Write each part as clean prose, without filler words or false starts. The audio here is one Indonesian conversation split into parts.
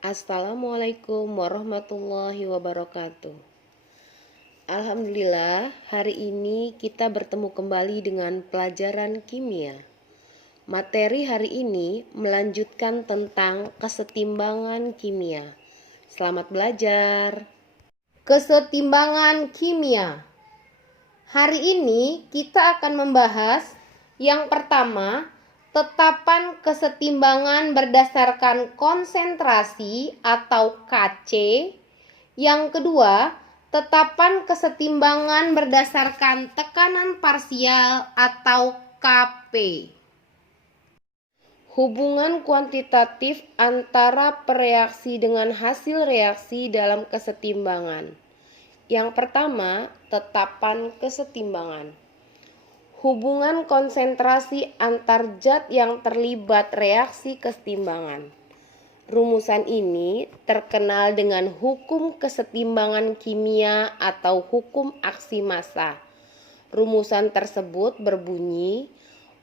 Assalamualaikum warahmatullahi wabarakatuh. Alhamdulillah, hari ini kita bertemu kembali dengan pelajaran kimia. Materi hari ini melanjutkan tentang kesetimbangan kimia. Selamat belajar. Kesetimbangan kimia. Hari ini kita akan membahas yang pertama, tetapan kesetimbangan berdasarkan konsentrasi atau Kc. Yang kedua, tetapan kesetimbangan berdasarkan tekanan parsial atau Kp. Hubungan kuantitatif antara pereaksi dengan hasil reaksi dalam kesetimbangan. Yang pertama, tetapan kesetimbangan. Hubungan konsentrasi antar zat yang terlibat reaksi kesetimbangan. Rumusan ini terkenal dengan hukum kesetimbangan kimia atau hukum aksi massa. Rumusan tersebut berbunyi,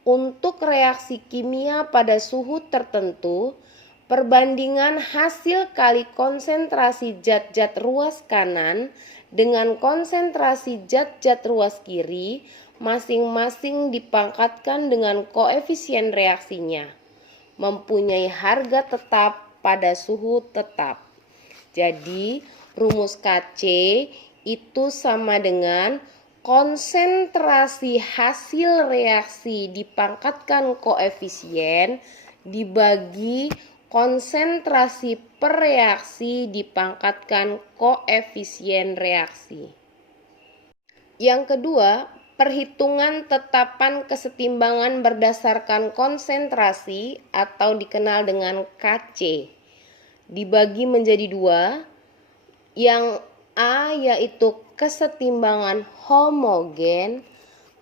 untuk reaksi kimia pada suhu tertentu, perbandingan hasil kali konsentrasi zat-zat ruas kanan dengan konsentrasi zat-zat ruas kiri masing-masing dipangkatkan dengan koefisien reaksinya, mempunyai harga tetap pada suhu tetap. Jadi, rumus Kc itu sama dengan konsentrasi hasil reaksi dipangkatkan koefisien dibagi konsentrasi per reaksi dipangkatkan koefisien reaksi. Yang kedua, perhitungan tetapan kesetimbangan berdasarkan konsentrasi atau dikenal dengan Kc dibagi menjadi dua. Yang A yaitu kesetimbangan homogen.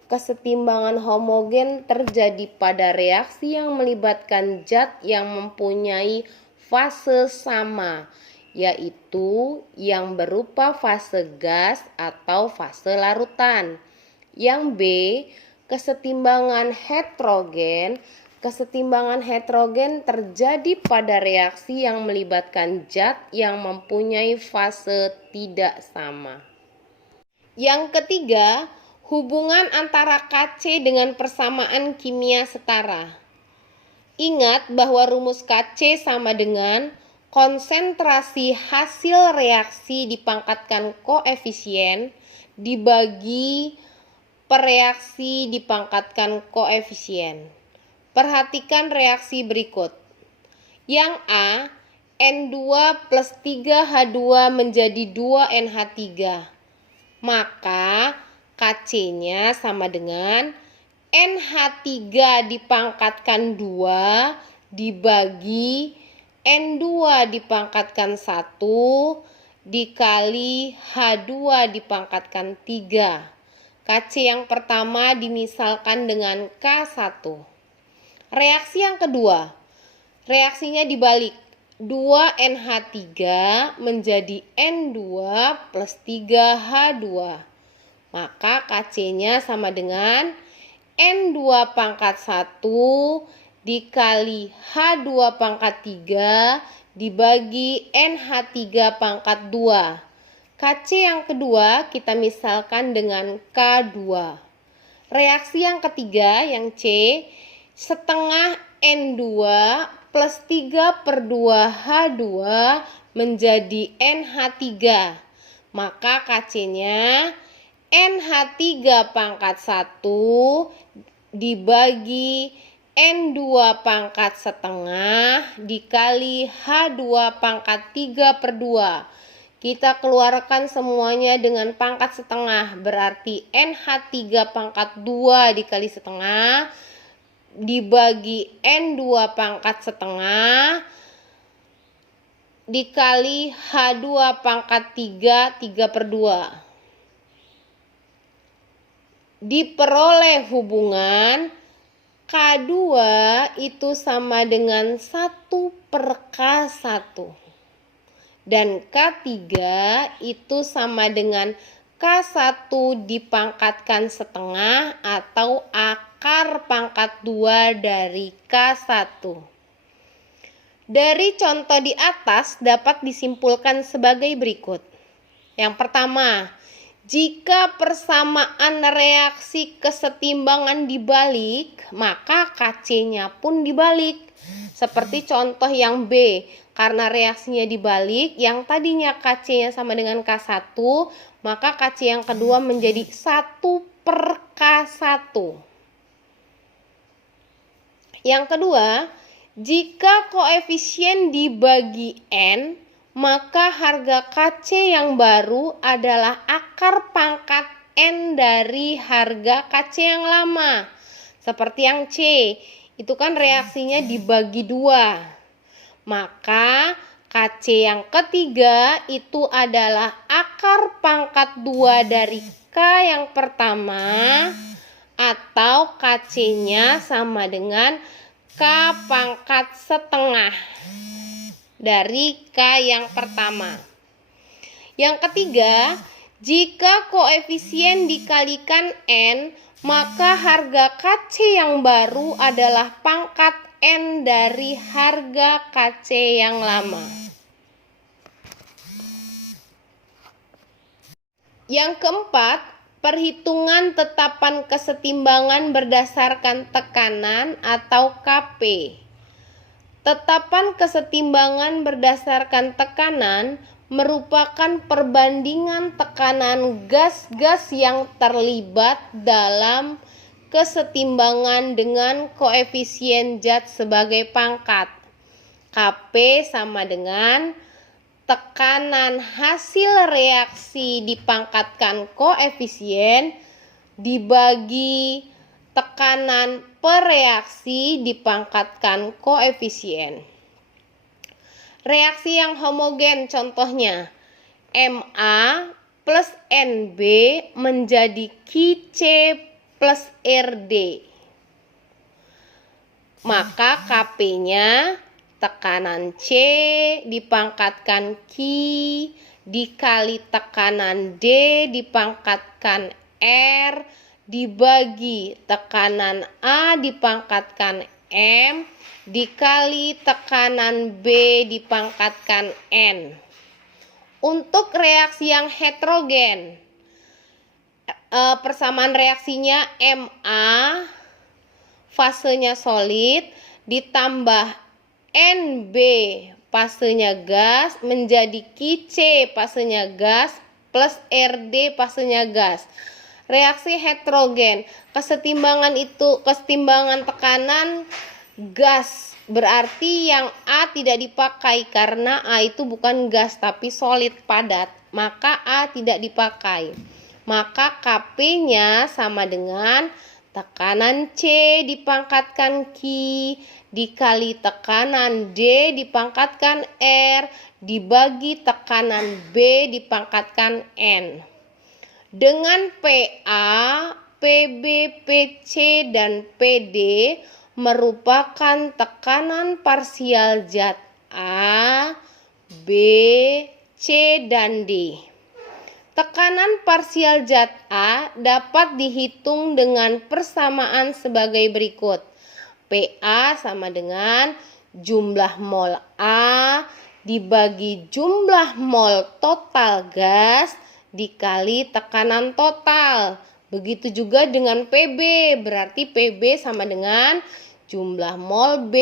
Kesetimbangan homogen terjadi pada reaksi yang melibatkan zat yang mempunyai fase sama, yaitu yang berupa fase gas atau fase larutan. Yang B, kesetimbangan heterogen. Kesetimbangan heterogen terjadi pada reaksi yang melibatkan zat yang mempunyai fase tidak sama. Yang ketiga, hubungan antara Kc dengan persamaan kimia setara. Ingat bahwa rumus Kc sama dengan konsentrasi hasil reaksi dipangkatkan koefisien dibagi per reaksi dipangkatkan koefisien. Perhatikan reaksi berikut. Yang A, N2 plus 3H2 menjadi 2NH3. Maka Kc-nya sama dengan NH3 dipangkatkan 2 dibagi N2 dipangkatkan 1 dikali H2 dipangkatkan 3. Kc yang pertama dimisalkan dengan K1. Reaksi yang kedua, reaksinya dibalik. 2NH3 menjadi N2 plus 3H2. Maka Kc-nya sama dengan N2 pangkat 1 dikali H2 pangkat 3 dibagi NH3 pangkat 2. Kc yang kedua kita misalkan dengan K2. Reaksi yang ketiga yang C, setengah N2 plus 3 per 2 H2 menjadi NH3. Maka Kc-nya NH3 pangkat 1 dibagi N2 pangkat setengah dikali H2 pangkat 3 per 2. Kita keluarkan semuanya dengan pangkat setengah. Berarti NH3 pangkat 2 dikali setengah dibagi N2 pangkat setengah dikali H2 pangkat 3 per 2. Diperoleh hubungan K2 itu sama dengan 1 per K1 dan K3 itu sama dengan K1 dipangkatkan setengah atau akar pangkat 2 dari K1. Dari contoh di atas dapat disimpulkan sebagai berikut. Yang pertama, jika persamaan reaksi kesetimbangan dibalik, maka Kc-nya pun dibalik. Seperti contoh yang B, karena reaksinya dibalik, yang tadinya Kc-nya sama dengan K1, maka Kc yang kedua menjadi 1/K1. Yang kedua, jika koefisien dibagi N, maka harga Kc yang baru adalah akar pangkat N dari harga Kc yang lama. Seperti yang C, itu kan reaksinya dibagi 2. Maka Kc yang ketiga itu adalah akar pangkat 2 dari K yang pertama, atau Kc-nya sama dengan K pangkat setengah dari K yang pertama. Yang ketiga, jika koefisien dikalikan N, maka harga Kc yang baru adalah pangkat N dari harga Kc yang lama. Yang keempat, perhitungan tetapan kesetimbangan berdasarkan tekanan atau Kp. Tetapan kesetimbangan berdasarkan tekanan merupakan perbandingan tekanan gas-gas yang terlibat dalam kesetimbangan dengan koefisien zat sebagai pangkat. Kp sama dengan tekanan hasil reaksi dipangkatkan koefisien dibagi tekanan per reaksi dipangkatkan koefisien. Reaksi yang homogen contohnya Ma plus Nb menjadi Qc plus Rd. Maka Kp-nya tekanan C dipangkatkan Q dikali tekanan D dipangkatkan R dibagi tekanan A dipangkatkan M dikali tekanan B dipangkatkan N. Untuk reaksi yang heterogen, persamaan reaksinya Ma fasenya solid ditambah Nb fasenya gas menjadi Qc fasenya gas plus Rd fasenya gas. Reaksi heterogen, kesetimbangan tekanan gas, berarti yang A tidak dipakai karena A itu bukan gas tapi solid padat, maka A tidak dipakai. Maka Kp-nya sama dengan tekanan C dipangkatkan Q dikali tekanan D dipangkatkan R dibagi tekanan B dipangkatkan N. Dengan PA, PB, PC, dan PD merupakan tekanan parsial zat A, B, C, dan D. Tekanan parsial zat A dapat dihitung dengan persamaan sebagai berikut. PA sama dengan jumlah mol A dibagi jumlah mol total gas dikali tekanan total. Begitu juga dengan PB, berarti PB sama dengan jumlah mol B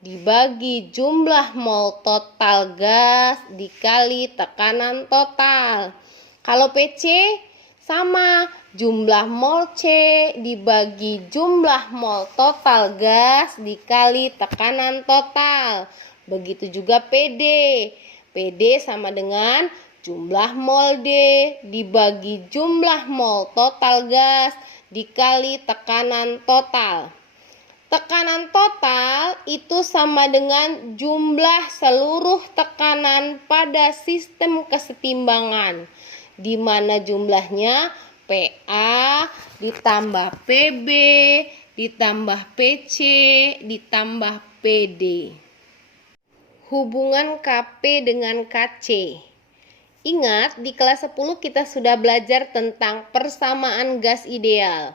dibagi jumlah mol total gas dikali tekanan total. Kalau PC sama jumlah mol C dibagi jumlah mol total gas dikali tekanan total. Begitu juga PD. PD sama dengan jumlah mol D dibagi jumlah mol total gas dikali tekanan total. Tekanan total itu sama dengan jumlah seluruh tekanan pada sistem kesetimbangan, di mana jumlahnya PA ditambah PB ditambah PC ditambah PD. Hubungan Kp dengan Kc. Ingat, di kelas 10 kita sudah belajar tentang persamaan gas ideal.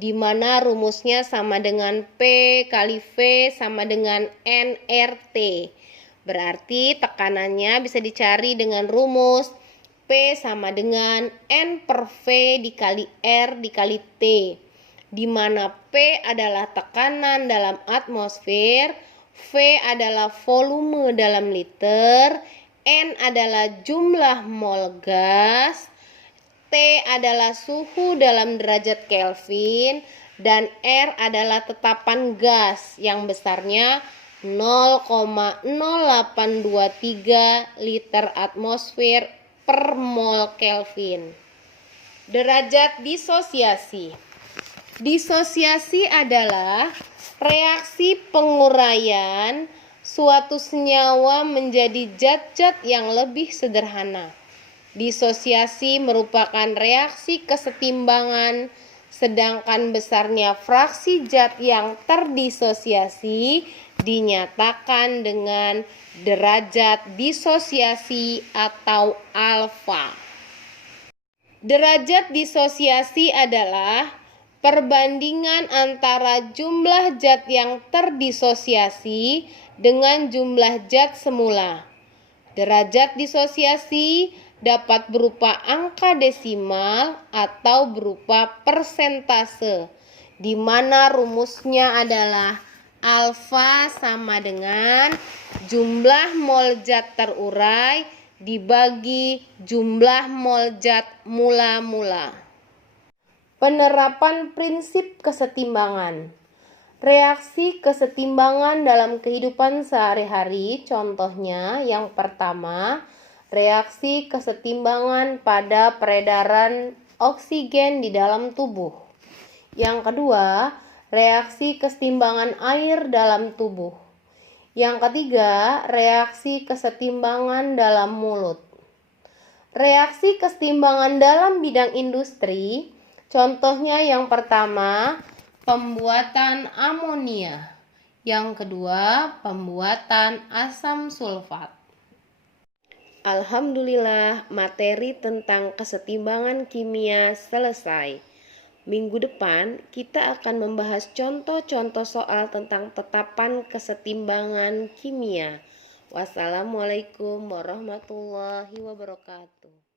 di mana rumusnya sama dengan P kali V sama dengan nRT. Berarti tekanannya bisa dicari dengan rumus P sama dengan N per V dikali R dikali T, di mana P adalah tekanan dalam atmosfer, V adalah volume dalam liter, N adalah jumlah mol gas, T adalah suhu dalam derajat Kelvin, dan R adalah tetapan gas yang besarnya 0,0823 liter atmosfer per mol Kelvin. Derajat disosiasi. Disosiasi adalah reaksi penguraian suatu senyawa menjadi zat-zat yang lebih sederhana. Disosiasi merupakan reaksi kesetimbangan, sedangkan besarnya fraksi zat yang terdisosiasi dinyatakan dengan derajat disosiasi atau alfa. Derajat disosiasi adalah perbandingan antara jumlah zat yang terdisosiasi dengan jumlah zat semula. Derajat disosiasi dapat berupa angka desimal atau berupa persentase, di mana rumusnya adalah alfa sama dengan jumlah mol zat terurai dibagi jumlah mol zat mula-mula. Penerapan prinsip kesetimbangan. Reaksi kesetimbangan dalam kehidupan sehari-hari, contohnya yang pertama, reaksi kesetimbangan pada peredaran oksigen di dalam tubuh. Yang kedua, reaksi kesetimbangan air dalam tubuh. Yang ketiga, reaksi kesetimbangan dalam mulut. Reaksi kesetimbangan dalam bidang industri, contohnya yang pertama, pembuatan amonia. Yang kedua, pembuatan asam sulfat. Alhamdulillah, materi tentang kesetimbangan kimia selesai. Minggu depan kita akan membahas contoh-contoh soal tentang tetapan kesetimbangan kimia. Wassalamualaikum warahmatullahi wabarakatuh.